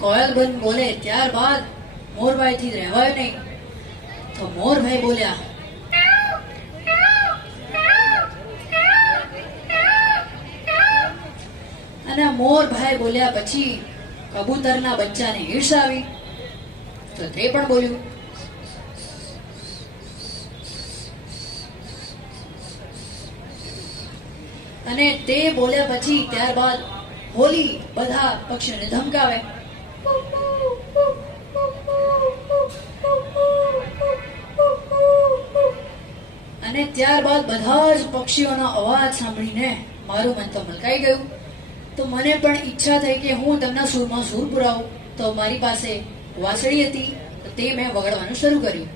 કોયલબન બોલે ત્યારબાદ મોરભાઈથી રહેવાય નહીં. તો મોરભાઈ બોલ્યા, અને મોરભાઈ બોલ્યા પછી કબૂતરના બચ્ચાને ઈર્ષા આવી તો તે પણ બોલ્યું. અને તે બોલ્યા પછી ત્યારબાદ હોલી બધા પક્ષીઓને ધમકાવે. અને ત્યારબાદ બધા જ પક્ષીઓનો અવાજ સાંભળીને મારું મન તો મલકાઈ ગયું. તો મને પણ ઈચ્છા થઈ કે હું તેમના સૂરમાં સૂર પુરાવું. તો મારી પાસે વાંસળી હતી, તો તે મેં વગાડવાનું શરૂ કર્યું.